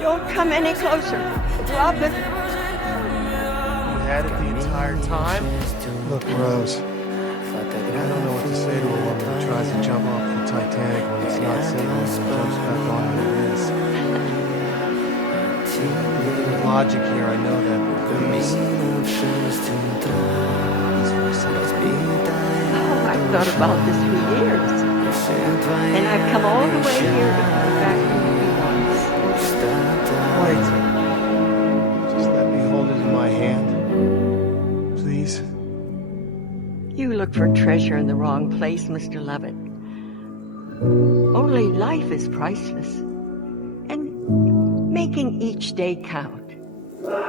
Don't come any closer. Robin. You had it the entire time? Look, Rose, I don't know what to say to a woman who tries to jump off the Titanic when it's not safe and then jumps back on when it is. There's logic here, I know that, but please. Oh, I've thought about this for years. And I've come all the way here to come back to you once. Wait. Just let me hold it in my hand. Please. You look for treasure in the wrong place, Mr. Lovett. Only life is priceless. And making each day count. Oh,